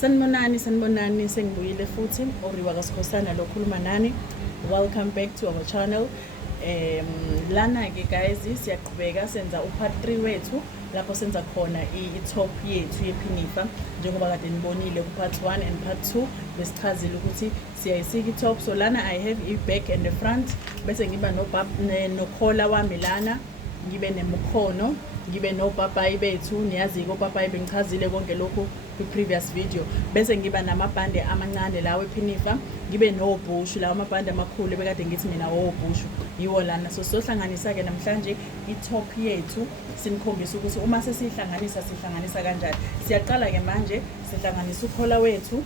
Sanibonani sengibuyile futhi Oriwa kaSkhosana lo khuluma nani. Welcome back to our channel. Lana ke guys siyaqhubeka senza upart 3 wethu lapho senza khona i-top yethu yephinifa njengoba kade nibonile ku part 1 and part 2 besichazile ukuthi siyayisika i-top. So lana I have i-back and the front bese ngiba nokhola wami lana, ngibe nemukhono, ngibe nopapayi bethu. Niyazi opapayi bengichazile konke lokho kwi-previous video. Bese ngiba namabhande amancane lawo ephinifa, ngibe nobhushu lawo amabhande amakhulu bekade ngithi mina obhushu yiwo lana. So sohlanganisa ke namhlanje i-top yethu sinikhombisa ukuthi uma sihlanganisa kanjani. Siyaqala ke manje sihlanganisa ukhola wethu.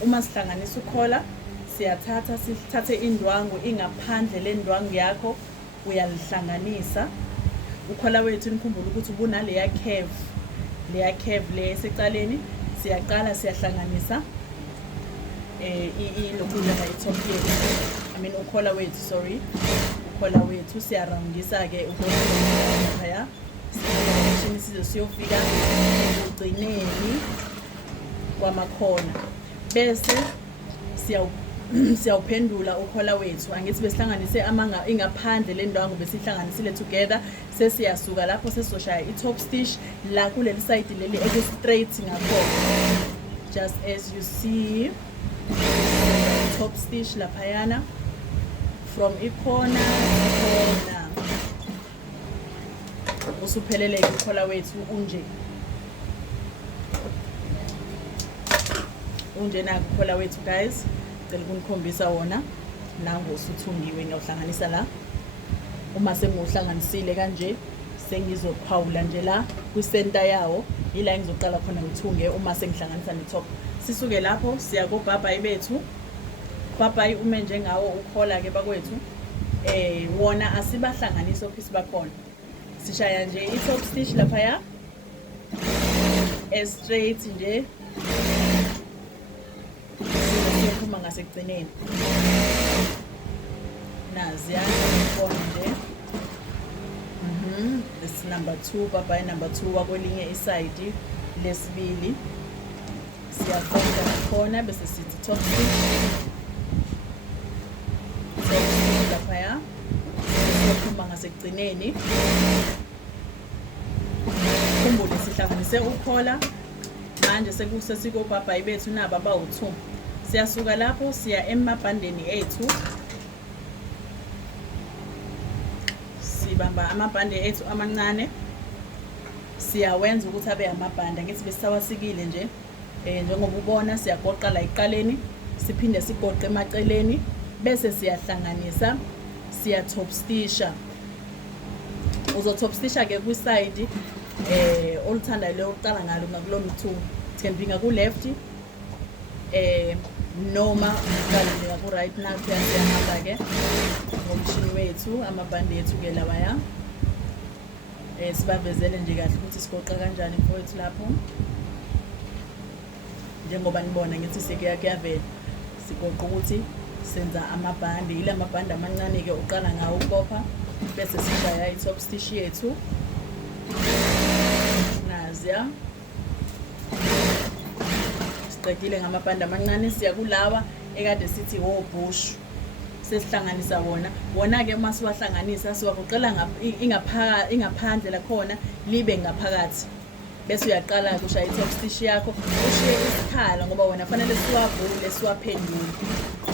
Uma sihlanganisa ukhola sithathe indwangu ingaphandle lendwangu yakho uyalihlanganisa ukhola wethu. Nikhumbule ukuthi kunaleya curve le secaleni. Siyaqala siyahlanganisa lokudla la i-top yethu, ukhola wethu, sorry, ukhola wethu siyarawundisa ke phaya size siyofika ekugcineni kwamakhona, bese siyawuphendula ukhola wethu. Angithi besihlanganise ingaphandle lendwangu besihlanganisile together. Sesiyasuka lapho sesizoshaya i-top stitch la kuleli side leli straight ngakhona, just as you see top stitch laphayana from ikhona usuphelele ukhola wethu unje na ukhola wethu guys. Ngicela ukunikhombisa wona nango usuthungiwe. Ngiyawuhlanganisa la. Uma sengiwuhlanganisile kanje sengizophawula nje la kwi-center yawo, ila engizoqala khona ngithunge uma sengihlanganisa ne-top. Sisuke lapho siya kopapayi bethu. Papayi ume njengawo ukhola ke bakwethu, wona asibahlanganisa ophisi bakhona. Sishaya nje i-top stitch laphaya straight nje siyophuma ngasekugcineni. Naziya khona nje. This is number 2, papayi number 2 wakwelinye iside lesibili. Siyafonda khona bese sithi top stitch. Laphaya siyophuma ngasekugcineni. Khumbule sihlanganise ukhola manje sekusesikopapayi bethu naba bawu2. Siyasuka lapho siya emabhandeni ethu, sibamba amabhande ethu amancane siyawenza ukuthi abe amabhande. Ngithi besisawasikile nje njengoba ubona siyagoqa la eqaleni siphinde sigoqe emaceleni bese siyahlanganisa, siya top stitcha. Uzo top stitcha ke ku side oluthanda le uqala ngalo ngakulo mthu. It can be ngaku left noma uqale ngaku right. Now siyahamba ke ngomshini wethu amabhande ethu ke lawaya. Sibavezele nje kahle ukuthi sigoqa kanjani mfowethu lapho. Njengoba nibona ngithi sekuyavela sigoqa ukuthi senza amabhande. Ila amabhande amancane ke uqala ngawo ukopha bese sishaya i-top stitch yethu. Naziya siqedile ngamabhande amancane siya kulawa ekade sithi obhushu. Sesihlanganisa wona ke uma siwahlanganisa siwagoqela ingaphandle la khona libe ngaphakathi, bese uyaqala kushaya i-top stitch yakho ushiye isikhala ngoba wona fanele siwavule siwaphendule.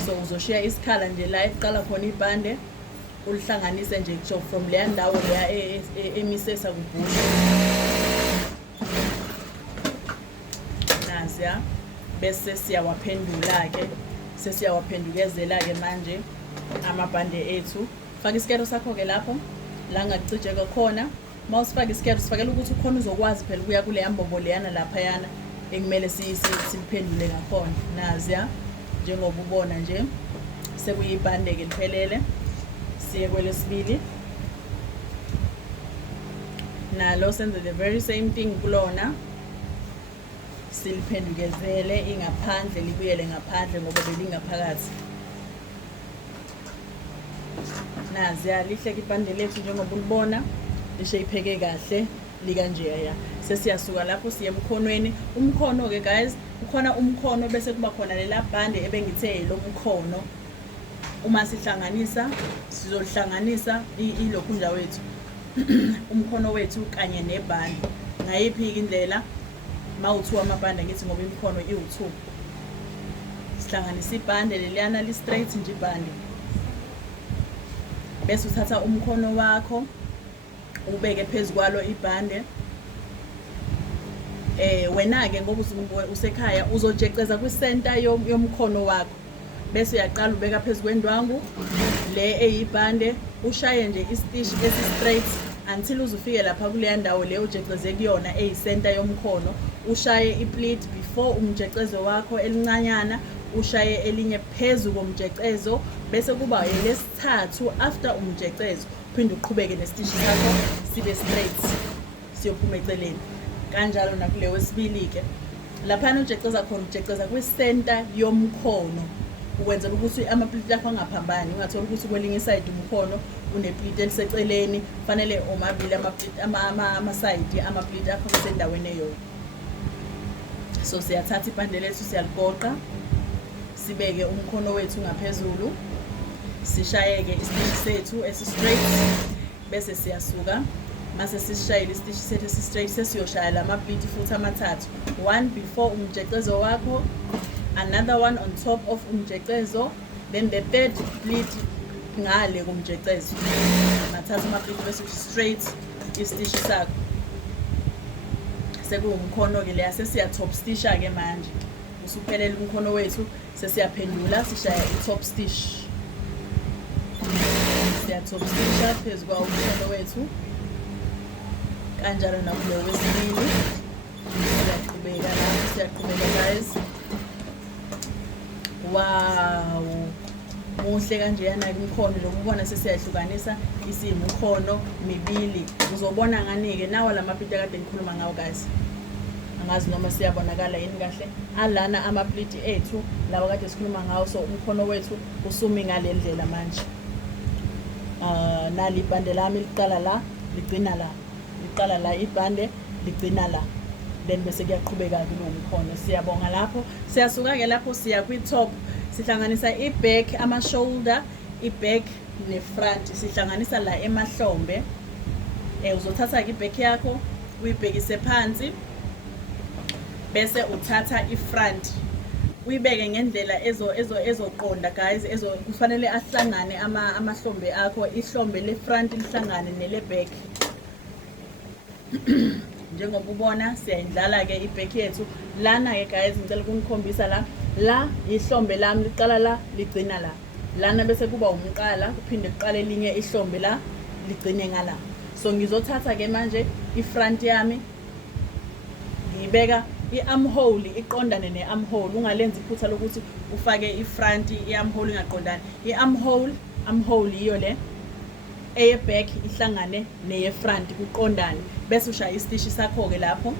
So uzoshiya isikhala nje la eqala khona ibhande ulihlanganise nje kusho from leya ndawo leya emisesa kubhushu. Naziya bese siyawaphendula ke sesiyawaphendukezela ke manje amabhande ethu. Faka isikero sakho ke lapho la ngakucijeka khona. Mawusifaka isikero sifakela ukuthi ukhona uzokwazi phela ukuya kule yambobo leyana laphayana ekumele siliphendule ngakhona. Naziya njengoba ubona nje sekuyibhande ke liphelele. Siye kwelesibili nalo senze the very same thing kulona. Siliphendukezele ingaphandle libuyele ngaphandle ngoba belingaphakathi. Naziya lihle ke ibhande lethu njengoba ulibona lishayipheke kahle likanjeya ya. Sesiyasuka lapho siye emkhonweni. Umkhono ke guys, ukhona umkhono bese kuba khona lela bhande ebengithe lo mkhono. Uma sihlanganisa sizolihlanganisa ilokhunja wethu umkhono wethu kanye nebhande. Ngayiphi indlela mawu2 amabhande ngithi ngoba imikhono iwu2. Sihlanganisa ibhande leliyana li straight nje ibhande. Bese uthatha umkhono wakho ubeke phezukwalo ibhande. Wena ke ngoba usekhaya uzojeceza kwi-center yomkhono wakho. Bese uyaqala ubeka phezukwendwangu le eyibhande ushaye nje istitch esi-straight until uzufike lapha kuleya ndawo le ujeceze kuyona eyi-center yomkhono. Ushaye i-pleat before umjecezo wakho elincanyana, ushaye elinye phezu komjecezo, bese kuba elesithathu after umjecezo uphinde uqhubeke nesititch sakho sibe straight siyophuma eceleni. Kanjalo nakule wesibili ke lapha ujeceza khona ujeceza kwi-center yomkhono ukwenzela ukuthi ama-pleat akho angaphambani. Ungathola ukuthi kwelinye side umkhono une-pleat eliseceleni, fanele omabili ama-side ama-pleat akho kusendaweni eyodwa. So siyathatha ibhande lethu siyaligoqa, sibeke umkhono wethu ngaphezulu, sishayeke isititch sethu esi-straight, bese siyasuka. Mase sishayile isititch sethu esi-straight sesiyoshaya lama-pleat futhi amathathu. One before umjecezo wakho, another one on top of umjecezo, then the third pleat ngale kumjecezo. Mathatha ama-pleat bese straight isititch sakho. Sekuwumkhono ke leya sesiya top stitcha ke manje. Usuphelele umkhono wethu sesiyaphendula sishaya i-top stitch. Siya top stitcha phezu kwawo umkhono wethu. Kanjalo nakulo wesibili. Siyaqhubeka guys. Wow. Muhle kanjeyana imikhono lokubona sesiyahlukanisa isimikhono mibili. Uzobona ngani ke nawo lama-pleat akade ngikhuluma ngawo guys. Angazi noma siyabonakala yini kahle. Alana ama-pleat ethu lawa kade sikhuluma ngawo, so umkhono wethu usumi ngale ndlela manje. Nali ibhande lami liqala la ligcina la. Liqala la ibhande ligcina la. Then bese kuyaqhubeka ke lo mkhono. Siyabonga lapho. Siyasuka ke lapho siya kwi-top. Sihlanganisa i-back, ama-shoulder, i-back ne-front. Sihlanganisa la emahlombe. Uzothatha ke i-back yakho uyibhekise phansi. Bese uthatha i-front. Uyibeke ngendlela ezoqonda guys, kufanele ahlangane amahlombe akho, ihlombe le-front lihlangane nele-back. Njengoba ubona siyayidlala ke i-back yethu. Lana ke guys ngicela ukunikhombisa la ihlombe lami liqala la ligcina la. Lana bese kuba umqala kuphinde kuqale elinye ihlombe la ligcine ngala. So ngizothatha ke manje i-front yami ngibeka i-armhole iqondane ne-armhole. Ungalenzi iphutha lokuthi ufake i-front i-armhole ingaqondani. I-armhole iyo le eye-back ihlangane neye-front kuqondane. Bese ushaya isititch sakho ke lapho.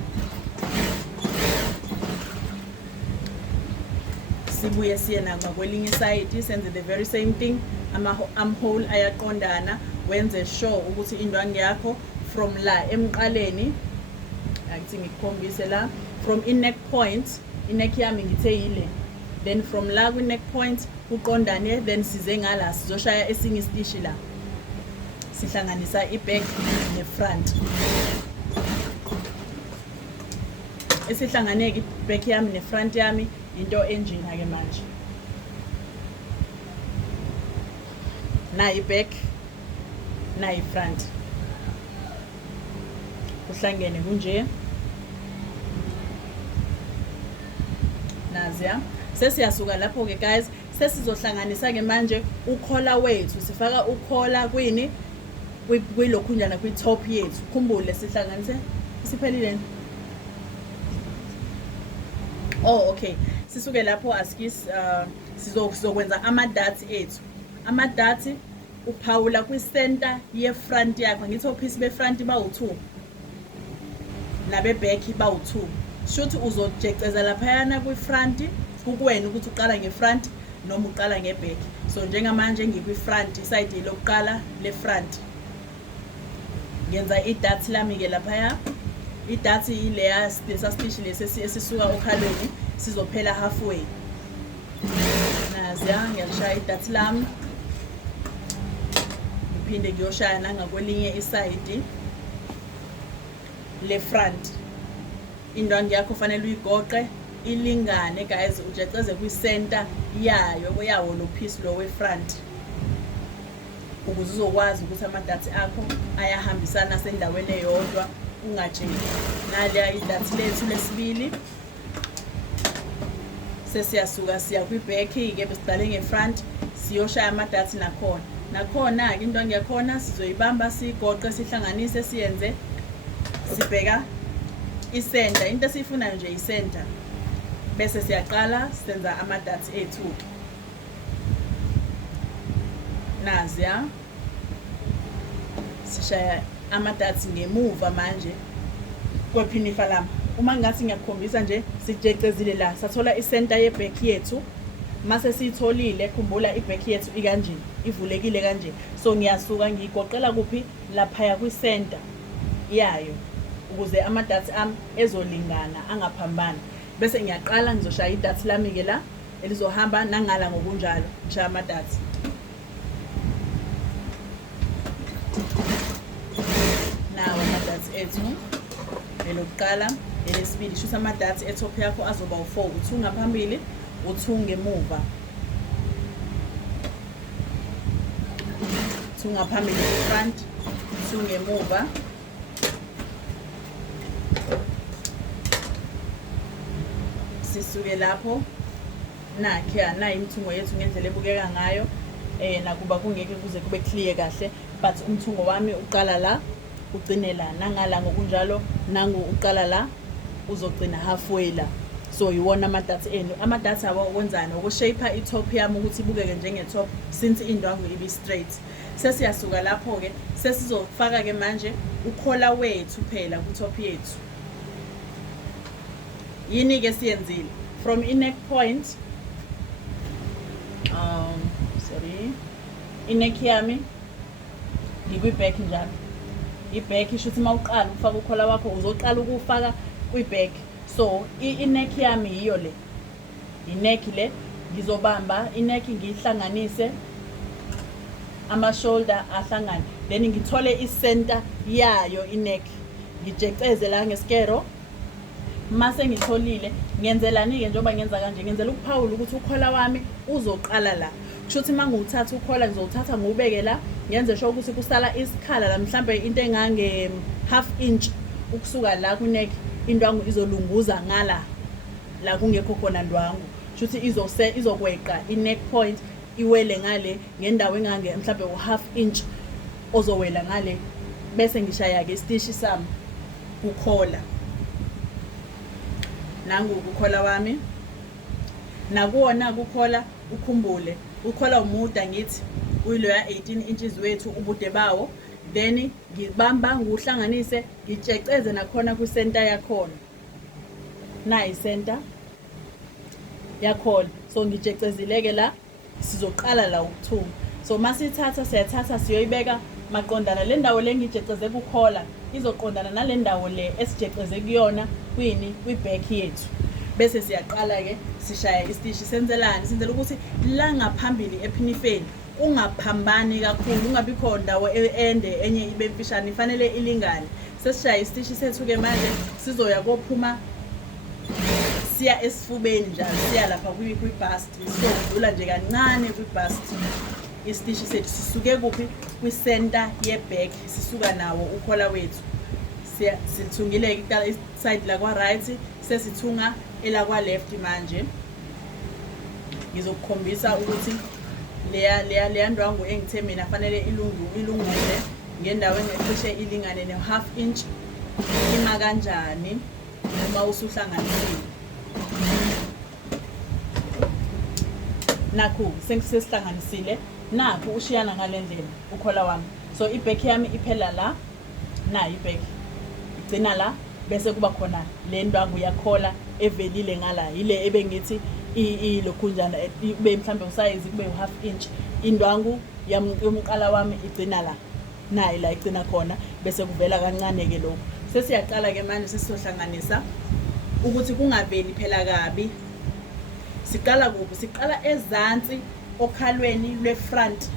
Sibuye siye nakwelinye side senze the very same thing. Ama-armhole ayaqondana. Wenze sure ukuthi indwangu yakho from la emqaleni, akuthi ngikukhombise la, from i-neck point, i-neck yami ngithe yile, then from la kwi-neck point uqondane, then size ngala sizoshaya esinye isititch la. Sihlanganisa i-back ne-front. Esihlanganeke i-back yami ne-front yami into enjena ke manje. Na i-back na i-front. Kuhlangene kunje. Naziya. Sesiyasuka lapho ke guys, sesizohlanganisa ke manje ukhola wethu. Sifaka ukhola kwini? Kwilokhunjana kwi-top yethu. Khumbule sihlanganise isiphelile. Oh okay. Sisuke lapho askis sizokwenza ama-darts ethu. Ama-darts uphawula kwi-center ye-front yakho. Ngithi ophisi be-front bawu2 nabe-back bawu2. Shothi uzojeceza laphayana kwi-front kukuwena ukuthi uqala nge-front noma uqala nge-back. So njengamanje ngikwi-front iside lokuqala le-front. Ngenza i-darts lami ke laphaya. idatsi ileya lesa stitch lesi esisuka okhalweni sizophela halfway. Naziya ngiyalishaya idatsi lami, ngiphinde ngiyoshaya nangakwelinye iside le front. Indwangu yakho fanele uyigoqe ilingane guys, ujeceze kwi-center yawo lo piece lo we-front, ukuze uzokwazi ukuthi amadatsi akho ayahambisana sendaweni eyodwa ungajiki. Naliya idatsi lethu lesibili sesiyasuka siya kwi-back-ke, besiqale nge-front siyoshaya amadatsi nakhona-ke indwangu yakhona sizoyibamba siyigoqe sihlanganise siyenze sibheka i-center, into esiyifunayo nje i-center, bese siyaqala senza amadatsi ethu-ke. Naziya sishaya amadatsi ngemuva manje kwephinifa lami. Uma ngathi ngiyakukhombisa nje sijecezile la, sathola i-center ye-back yethu. Mase siyitholile, khumbula i-back yethu ikanje, ivulekile kanje. So ngiyasuka ngiyigoqela kuphi? Laphaya kwi-center yayo, ukuze amadatsi ami ezolingana angaphambani. Bese ngiyaqala ngizoshaya idatsi lami-ke la elizohamba nangala ngokunjalo, ngishaya amadatsi. Nawo amadatsi ethu, elokuqala elesibili, shuthi amadatsi etop yakho azoba u4, u2 ngaphambili, u2 ngemuva, 2 ngaphambili front, 2 ngemuva. Sisuke lapho nayi imithungo yethu ngendlela ebukeka ngayo, nakuba kungeke kuze kube clear kahle, but umthungo wami uqala la ugcine la, nangala ngokunjalo nangu uqala la uzogcina halfway la. So yiwona amadatsi enu. Amadatsi abo okwenzani? Ukushape i-top yami ukuthi ibukeke njenge-top since indwangu ibe straight. Sesiyasuka lapho-ke sesizofaka-ke manje ukhola wethu phela ku-top yethu. Yini-ke siyenzile from i-neck point, i-neck yami ngikwi-back njalo. I-back isho ukuthi mawuqala ukufaka ukhola wakho uzoqala ukufaka kwi-back. So i-neck yami yiyo le, i-neck le ngizobamba i-neck ngiyihlanganise, ama-shoulder ahlangane, then ngithole i-center yayo i-neck, ngijeceze la ngeskero. Mase ngitholile ngenzelani-ke njengoba ngenza kanje, ngenzela ukuphawula ukuthi ukhola wami uzoqala la. Kusho ukuthi manguthatha ukhola ngizowuthatha ngiwubeke la, ngenze sure ukuthi kusala isikhala la, mhlambe into engange half inch ukusuka la ku-neck, indwangu izolunguza ngala la kungekho khona ndwangu. Kusho ukuthi izokweqa i-neck point iwele ngale ngendawo engange mhlambe u-half inch ozowela ngale. Bese ngishaya-ke isitishi sami ukhola, nangu ukhola wami. Nakuwona kukhola ukhumbule, ukhola umuda ngithi uyiloya 18 inches wethu ubude bawo, then ngibamba nguhlanganise ngiceceze nakhona kwi-center yakhona, na i-center yakhona. So ngicecezile-ke la, sizoqala la ukuthunga. So masithatha siyathatha siyoyibeka maqondana, le ndawo le ngiceceze kukhola izoqondana nale ndawo le esijeceze kuyona kwi-back yethu. Bese siyaqala-ke sishaya isitishi. Senzelani? Senzela ukuthi la ngaphambili ephinifeni ungaphambani kakhulu, ungabi khona ndawo ende enye ibe mfishane, ifanele ilingane. Sesishaya isitishi sethu-ke manje sizoya kophuma siya esifubeni njalo, siya lapha kwi-bust. Sodlula nje kancane kwi-bust isitishi sethu, sisuke kuphi? Kwi-center ye-back, sisuka nawo ukhola wethu. Sithungile kuqala iside la kwa right, sesithunga elakwa left. Manje ngizokukhombisa ukuthi leya ndwangu engithe mina fanele ilungule ngendawo engecishe ilingane ne-half inch, ima kanjani uma usuhlanganisile. Nakhu sesihlanganisile, nakhu ushiyana ngale ndlela ukhola wami. So i-back yami iphela la, na i-back igcina la, bese kuba khona le ndwangu yakhola evelile ngala, yile ebengithi ilokhunjana ibe mhlambe usayizi kube u-half inch. Indwangu yomqala wami igcina la, nayi la igcina khona, bese kuvela kancane-ke lokho. Sesiyaqala ke manje sesizohlanganisa ukuthi kungaveli phela kabi. Siqala kuphi? Siqala ezansi okhalweni lwe-front.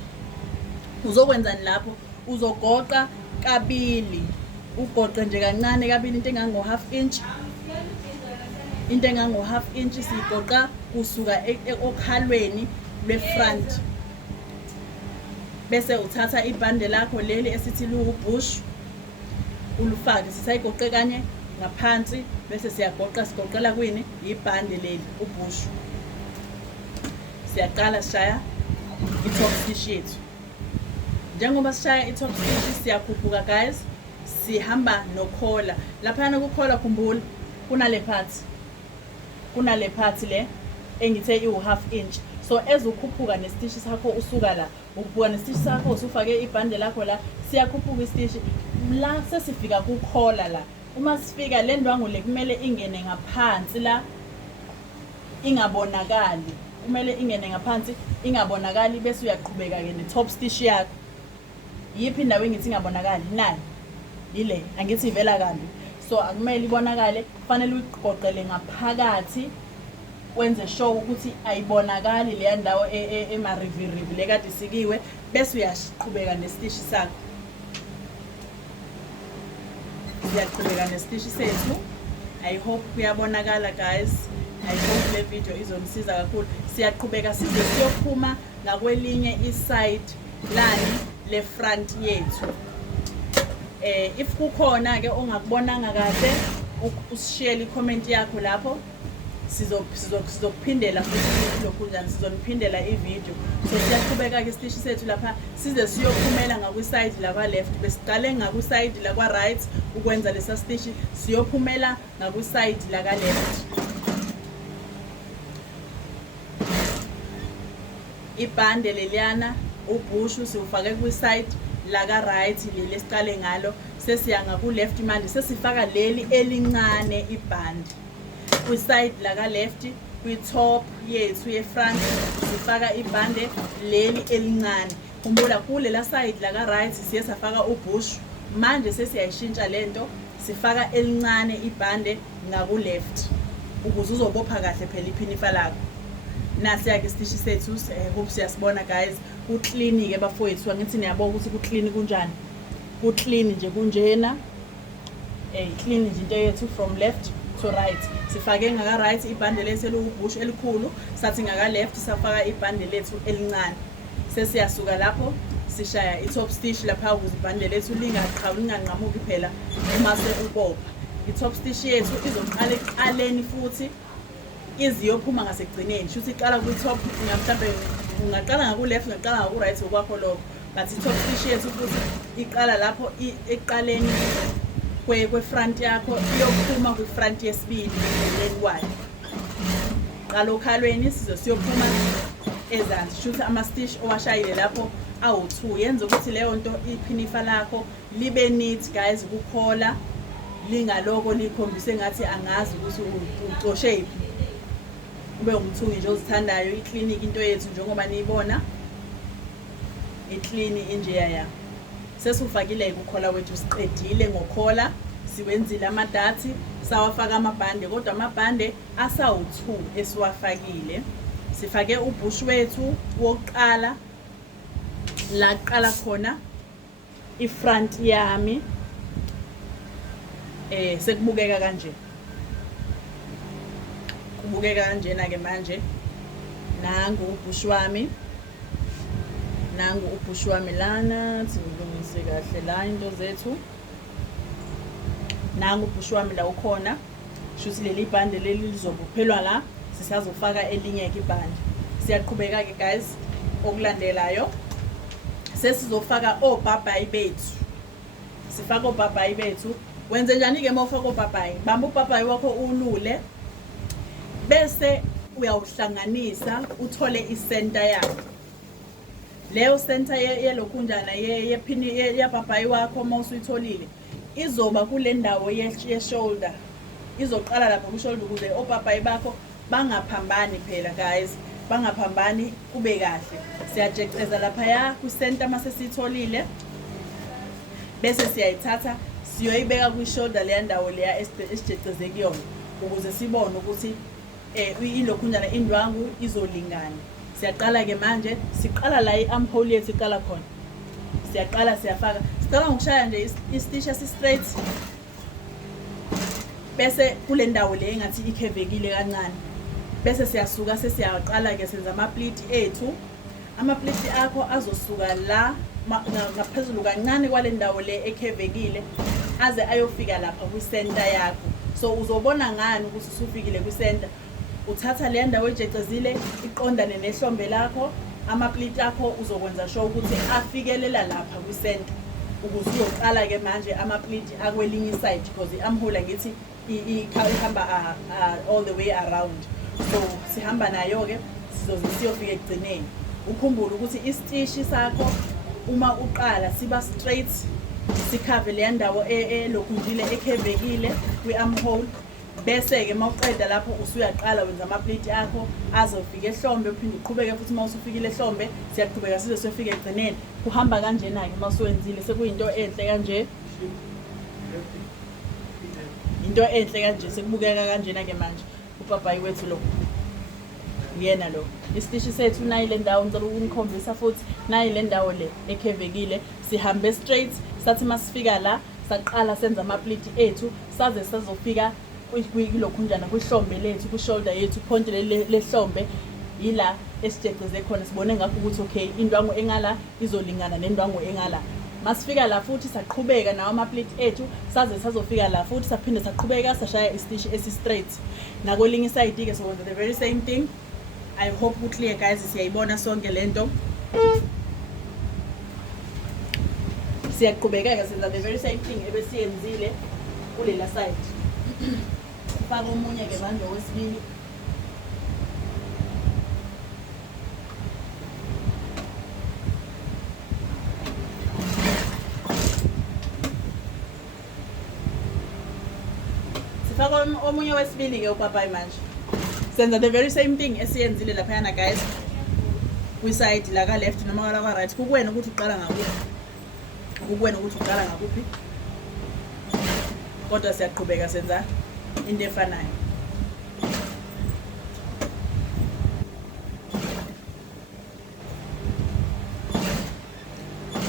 Uzokwenzani lapho? Uzogoqa kabili. Ugoqe nje kancane kabili into engango half inch. Into engango half inch sigoqa kusuka okhalweni lwe-front. Bese uthatha ibhande lakho leli esithi lu-bush. Ulufake sisayigoqe kanye ngaphansi bese siyagoqa sigoqela kwini ibhande leli ubush. Siyaqala sishaya i-top stitch yethu. Njengoba sishaya i-top stitch siyakhuphuka guys, sihamba nokhola. Laphana kukhola khumbula kunale part le engithe i-half inch. So ezokhuphuka nesititch sakho usuka la. Ubuka nesititch sakho usufake ibhande lakho la, siyakhuphuka isititch. La sesifika kukhola la. Uma sifika le ndwangu le kumele ingene ngaphansi la ingabonakali. Kumele ingene ngaphansi ingabonakali bese uyaqhubeka ke ne-top stitch yakho. Yiphi indawo engithi ingabonakali? Nayi. Ile angithi ivela kambi. So akumele ibonakale, kufanele uyiqoqele ngaphakathi wenze sure ukuthi ayibonakali le ndawo ema-rivi le kade sikiwe bese uyaqhubeka ne-stitch sakho. Siyaqhubeka ne-stitch sethu. I hope kuyabonakala guys. I hope le video izonisiza kakhulu. Siyaqhubeka size siyophuma ngakwelinye iside lani le front yethu. If kukhona ke ongakubonanga kahle usishare i-comment yakho lapho. Sizophindela futhi lokhu njani sizoniphindela i-video. So siyaqhubeka ke stitch sethu lapha size siyophumela ngakwi-side la kwa left besiqale ngakwi-side la kwa right ukwenza lesa stitch siyophumela ngakwi-side la ka left. Ibhande leliana ubush siufake kwi-side la ka right leli esiqale ngalo sesiya ngaku left manje sesifaka leli elincane ibhande. Kwi-side la ka left kwi-top yethu ye-front sifaka ibhande leli elincane. Khumbula kule la side la ka right siye safaka ubush. Manje sesiyayishintsha lento sifaka elincane ibhande ngaku left ukuze uzobopha kahle phela iphinifa lakho. Nasiya ke stitch sethu hope siyasibona guys. Ku clean ke bafowethu angithi niyabona ukuthi ku clean kunjani. Ku clean nje kunjena. Clean nje into yethu from left to right. Sifake ngaka right ibhande lethu elibush elikhulu, sathi ngaka left safaka ibhande lethu elincane. Sesiyasuka lapho sishaya i-top stitch lapha ukuze ibhande lethu linganqamuki phela uma sekubopha. I-top stitch yethu izoqala eqaleni futhi iziyophuma ngasekugcineni. Shuthi iqala kwi-top mhlambe ungaqala ngaku left ungaqala ngaku right okwakho lokho. But i-top stitch yethu futhi iqala lapho eqaleni kwe-front yakho iyophuma kwi-front yesibili lenwayo. Qala okhalweni siyophuma ezansi. Shuthi ama-stitch owashayile lapho awu-2 yenza ukuthi leyo nto iphinifa lakho libe neat guys ukukhola lingaloko likhombise ngathi angazi ukuthi ucoshe iphi. Ube umthungi nje ozithandayo i-clinic into yethu njengoba niyibona i-clean injeya ya. Sesufakile ukukhola wethu siqedile ngokhola siwenzile amadati sawafaka amabhande kodwa amabhande asawu-2 esiwafakile. Sifake ubush wethu wokuqala la qala khona ifront yami sekubukeka kanje. Kubukeka kanjena ke manje. Nangu ubush wami. Nangu ubush wami lana silungise kahle la into zethu. Nangu ubush wami la ukhona. Shuthi leli bhande leli lizobophelwa la sisazofaka elinye ke ibhande. Siyaqhubeka ke guys okulandelayo. Sesizofaka obhabhayi bethu. Sifaka obhabhayi bethu. Wenze njani ke mawufaka obhabhayi? Bamba ubhabhayi wakho ulule. Bese uyawuhlanganisa uthole i-center yakho. Leyo center yelokhunjana yephini yabhabhayi wakho mawusuyitholile izoba kule ndawo ye-shoulder. Izoqala lapha ku-shoulder ukuze obhabhayi bakho bangaphambani phela guys. Bangaphambani kube kahle. Siyajeceza lapha ya ku-center mase sitholile. Bese siyayithatha siyoyibeka kwi-shoulder leya ndawo leya esijeceze kuyona ukuze sibone ukuthi ilokhunjana indwangu izolingana. Siyaqala-ke manje siqala la i-armhole yethu iqala khona. Siyaqala siyafaka, siqala ngokushaya nje isitishi esi-straight bese kule ndawo le engathi ikhevekile kancane. Bese siyasuka sesiyaqala-ke senza ama-pleat ethu. Ama-pleat akho azosuka la ngaphezulu kancane kwale ndawo le ekhevekile aze ayofika lapha kwi-center yakho. So uzobona ngani ukuthi usufikile kwi-center. Uthatha le ndawo ejecezile iqondane nehlombe lakho, ama-pleat akho uzokwenza sure ukuthi afikelela lapha kwi-center ukuze uyoqala-ke manje ama-pleat akwelinye iside because i-armhole ngithi ihamba all the way around. So sihamba nayo-ke sizoze siyofika ekugcineni. Ukhumbule ukuthi isitishi sakho uma uqala siba straight, sikhave le ndawo elokhunjile ekhevekile kwi-armhole. Bese-ke mawuqeda lapho usuyaqala wenza ama-pleat akho azofika ehlombe, uphinde uqhubeke futhi uma usufikile ehlombe siyaqhubeka size siyofika ekugcineni. Kuhamba kanjena-ke uma usuwenzile sekuyinto enhle kanje. Into enhle kanje sekubukeka kanjena-ke manje upapayi wethu lo. Yena lo. Isitishi sethu nayi le ndawo ngicela ukunikhombisa futhi nayi le ndawo le ekhevekile. Sihambe straight sathi masifika la saqala senza ama-pleat ethu saze sazofika kulokhunjana kwihlombe lethu, kwi-shoulder yethu, point lehlombe yila esijeceze khona. Sibone ngakho ukuthi okay indwangu engala izolingana nendwangu engala. Masifika la futhi saqhubeka nawo ama-pleat ethu saze sazofika la futhi saphinde saqhubeka sashaya isitishi esi-straight. Nakwelinye iside-ke sokwenza the very same thing. I hope clear guys, siyayibona sonke lento. Siyaqhubeka-ke senza the very same thing ebesiyenzile kulela side. Faka omunye-ke manje owesibili. Sifaka omunye wesibili-ke upapayi manje. Senza the very same thing esiyenzile laphayana guys. Kwi-side la ka left noma la ka right. Kukwena ukuthi uqala ngakuphi. Kukwena ukuthi uqala ngakuphi. Kodwa siyaqhubeka senza into efanayo.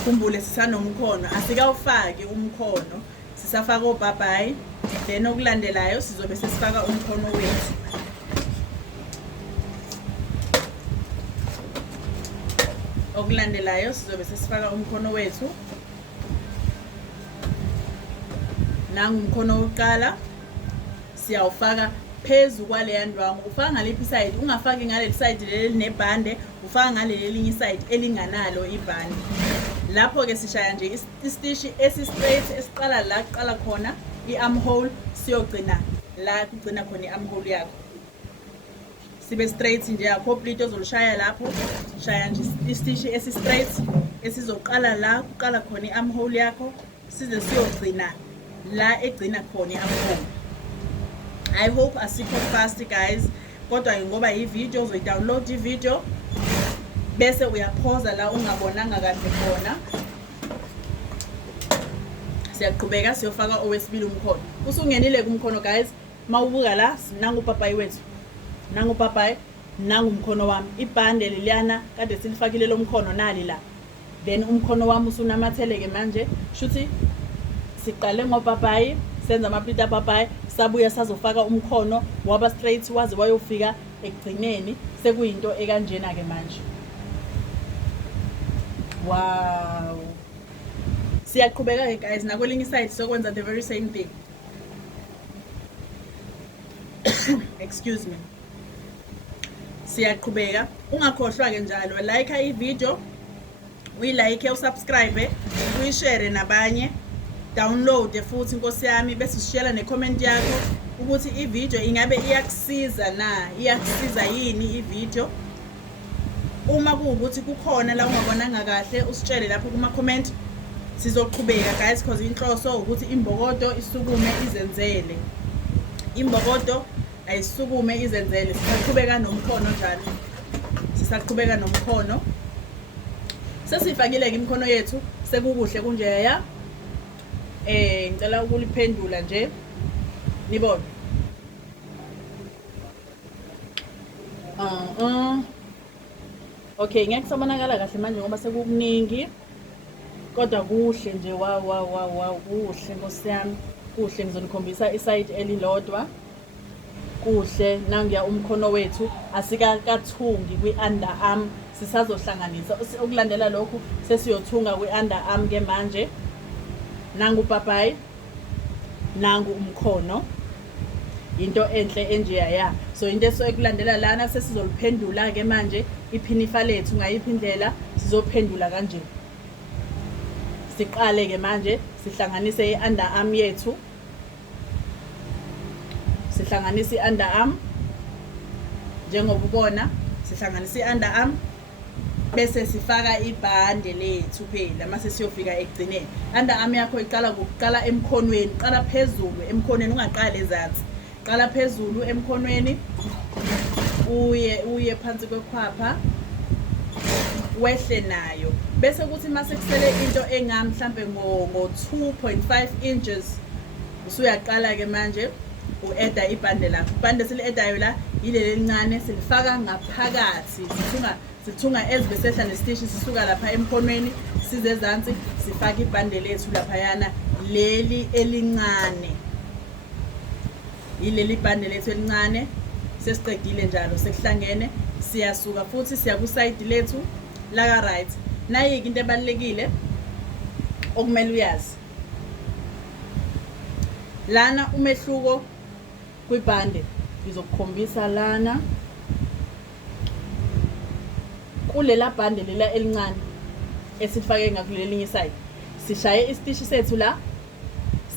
Kumbule sisanomkhono, asikawufaki umkhono. Sisafaka upapayi, then okulandelayo sizobe sesifaka umkhono wethu. Okulandelayo sizobe sesifaka umkhono wethu. Nangu umkhono wokuqala siyawufaka phezu kwale ndwangu. Ufaka ngaliphi side, ungafaki ngaleli side leli nebhande, ufaka ngaleli linye side elinganalo ibhande. Lapho ke sishaya nje isitishi esi-straight esiqala la kuqala khona i-armhole siyogcina la kugcina khona i-armhole yakho. Sibe straight nje akho pleat ozolishaya lapho. Shaya nje isitishi esi-straight esizoqala la kuqala khona i-armhole yakho size siyogcina la egcina khona i-armhole. I hope asikho fast guys, kodwa ngoba i-video uzoyi-download i-video bese uyaphoza la ungabonanga kahle khona. Siyaqhubeka siyofaka owesibili umkhono. Usungenile kumkhono guys, mawubuka la nangu upapayi wethu. Nangu upapayi, nangu umkhono wami. Ibhande leliyana kade silifakile lo mkhono nali la. Then umkhono wami usunamathele-ke manje. Shuthi siqale ngopapayi, senza ama-pleat apapayi, sabuya sazofaka umkhono waba straight waze wayofika ekugcineni. Sekuyinto ekanjena-ke manje. Wow. Siyaqhubeka-ke guys, nakwelinye side sokwenza the very same thing. Excuse me. Siyaqhubeka. Ungakhohlwa-ke njalo, like i-video, uyi-like, usubscribe, uyishare nabanye, download futhi Nkosi yami bese ushare ne-comment yakho ukuthi i-video ingabe iyakusiza na, iyakusiza yini i-video. Uma kuwukuthi kukhona la ungabonanga kahle usitshele lapho kuma-comment. Sizoqhubeka guys because inhloso ukuthi imbokodo isukume izenzele. Imbokodo ayisukume izenzele. Sisaqhubeka nomkhono njalo. Sisaqhubeka nomkhono. Sesifakile-ke imkhono yethu sekukuhle kunjeya. ngicela ukuliphendula nje nibone. Okay, ngeke kusabonakala kahle manje ngoba sekukuningi, kodwa kuhle nje. Wow, kuhle Nkosi yami, kuhle. Ngizonikhombisa isayidi elilodwa. Kuhle, nangiya umkhono wethu asikakathungi kwi-underarm, sisazohlanganisa. Ukulandela lokhu sesiyothunga kwi-underarm ke manje. Nangu ubhabhayi, nangu umkhono, into enhle enjeya ya. So into esekulandela lana sesizoliphendula ke manje iphinifa lethu ngayiphi indlela sizophendula kanje. Siqale ke manje sihlanganise i-underarm yethu, sihlanganise i-underarm njengoba ubona, sihlanganise i-underarm bese sifaka ibhande lethu phela. Mase siyofika ekugcineni, underarm yakho iqala emkhonweni, qala phezulu emkhonweni, ungaqali ezansi. Qala phezulu emkhonweni uye phansi kwekhwapha wehle nayo, bese kuthi mase kusele into engam mhlambe ngo 2.5 inches usuyaqala ke manje u-eda ibhande lakho. Ibhande sili-edayo la yileli elincane, silifaka ngaphakathi, sithunga ezbe sehla nesitishi, sisuka lapha emkhonweni size ezansi, sifaka ibhande lethu laphayana leli elincane, yileli bhande lethu elincane. Sesiqedile njalo, sekuhlangene, siyasuka futhi siya kusayidi lethu laka right. Nayi-ke into ebalulekile okumele uyazi lana, umehluko kwibhande ngizokukhombisa lana. Kulela bhande lela elincane esifake ngakulelinye isayidi, sishaye isitishi sethu la,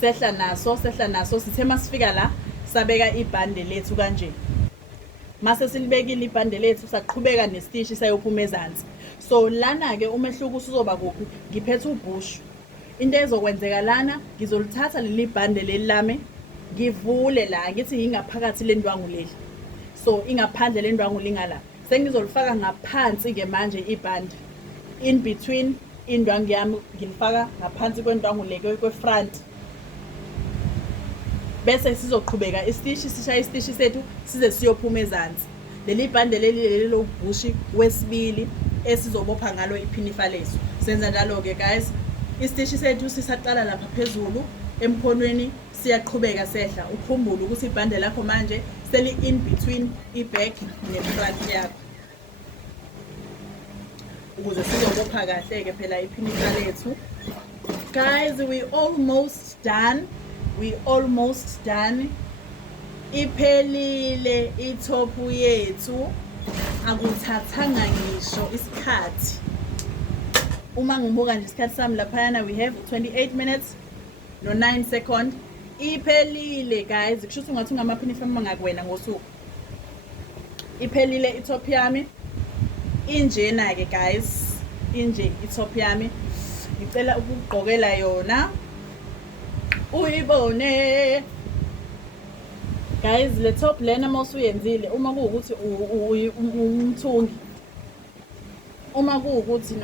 sehla naso, sithe masifika la sabeka ibhande lethu kanje. Mase silibekile ibhande lethu saqhubeka nesitishi sayophuma ezansi. So lana ke umehluko usuzoba kuphi? Ngiphethe ubhush. Into ezokwenzeka lana, ngizolithatha leli bhande leli lami ngivule la, ngithi ingaphakathi lendwangu leli, so ingaphandle lendwangu lingala, sengizolifaka ngaphansi ke manje ibhande in between indwangu yami, ngilifaka ngaphansi kwendwangu le kwe-front. Bese sizoqhubeka isitishi, sishaye isitishi sethu size siyophuma ezansi. Leli bhande leli lobhushi wesibili esizobopha ngalo iphinifa lethu. Senza njalo ke guys, isitishi sethu sisaqala lapha phezulu emkhonweni, siyaqhubeka sehla. Ukhumbule ukuthi ibhande lakho manje seli in between i-back ne-front yakho, ukuze sizobopha kahle ke phela iphinifa lethu. Guys, we almost done. Iphelile ithopu yethu, akuthathanga ngisho isikhathi. Uma ngibuka nje isikhathi sami laphayana, we have 28 minutes no 9 seconds. Iphelile guys, kusho ukuthi ungathi ngamaphinifa mangakwena ngosuku. Iphelile itop yami injena ke guys, inje itop yami. Ngicela ukugqokela yona uyibone guys. Le top lena mawusuyenzile, uma kuwukuthi umthungi, uma kuwukuthi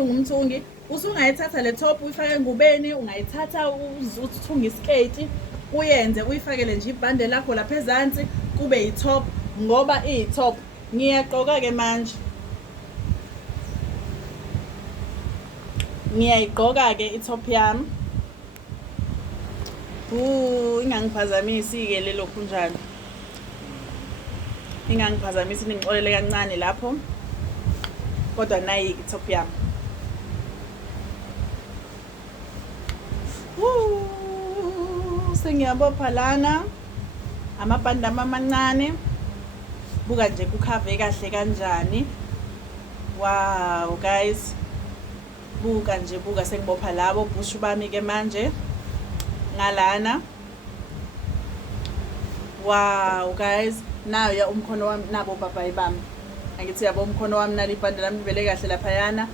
ungumthungi, usungayithatha le top uyifake engubeni, ungayithatha uthunga isketi uyenze, uyifakele nje ibhande lakho lapha ezansi kube yi-top. Ngoba iyi-top ngiyaqoka ke manje, ngiyayigqoka ke i-top yami. Ingangiphazamisi ke lelo kunjani, ingangiphazamisi, ningixolele kancane lapho, kodwa nayi i-top yami. Sengiyabopha lana amabhande amancane, buka nje kukhave kahle kanjani. Wow guys, buka nje, buka sengibopha labo bushu bami ke manje ngalana. Wow guys, nayo ya umkhono wami, nabo bhabhayi bami, angithi yabo umkhono wami nali ibhande lami libele kahle laphayana.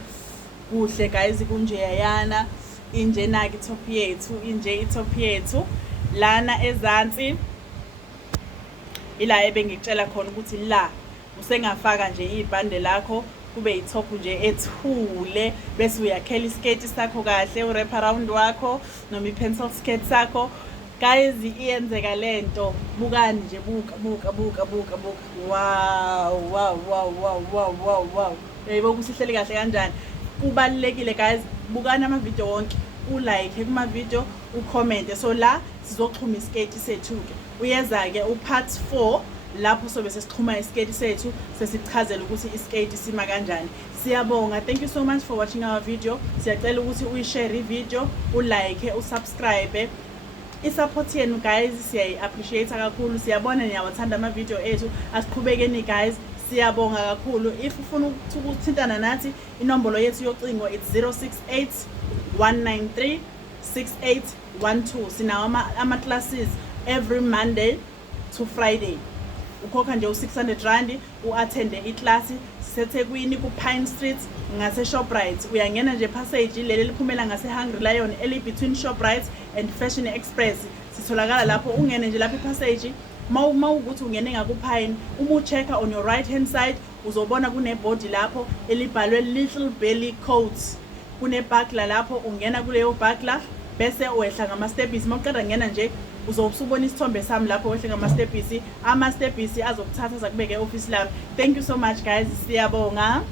Kuhle guys, kunje yayana injena ke top yethu, inje itop yethu lana ezansi. Ila ebengicela khona ukuthi la usengafaka nje ibhande lakho kube yitop nje ethule bese uyakhela isketi sakho kahle urap around wakho noma ipencil skirt sakho. Guys, iyenzeka lento, bukani nje, buka. Wow. Yayibo kusihleli kahle kanjani. Kubalekile guys, bukani ama video wonke, ulike kuma video, ucomment. So la sizoxhuma isketi sethu ke. Uyeza ke upart 4 lapho sobe sesixhuma isketi sethu sesichazela ukuthi isketi sima kanjani. Siyabonga. Thank you so much for watching our video. Siyacela ukuthi uyishare i-video, ulike, usubscribe. I-support yenu guys siyayi-appreciate kakhulu. Siyabona niyawathanda ama-video ethu. Asiqhubekeni guys. Siyabonga kakhulu. If ufuna ukuthintana nathi, inombolo yethu yocingo it's 068 193 6812. Sinawo ama-classes every Monday to Friday. Ukhokha nje u600 rand uattende iclass siseThekwini ku Pine Street ngase Shoprite. Uyangena nje passage leli liphumela ngase Hungry Lion eli between Shoprite and Fashion Express. Sitholakala lapho, ungene nje lapha ipassage. Mawukuthi ungene ngakuPine, uma uchecka on your right hand side uzobona kunebhodi lapho elibhalwe Little Belly Coats. Kune buckler lapho, ungena kuleyo buckler bese wehla ngama-stepisi. Mawuqeda ngena nje uzobona isithombe sami lapho wehle ngama-stepisi. Ama-stepisi azokuthatha zakubeke e-office lami. Thank you so much guys, siyabonga.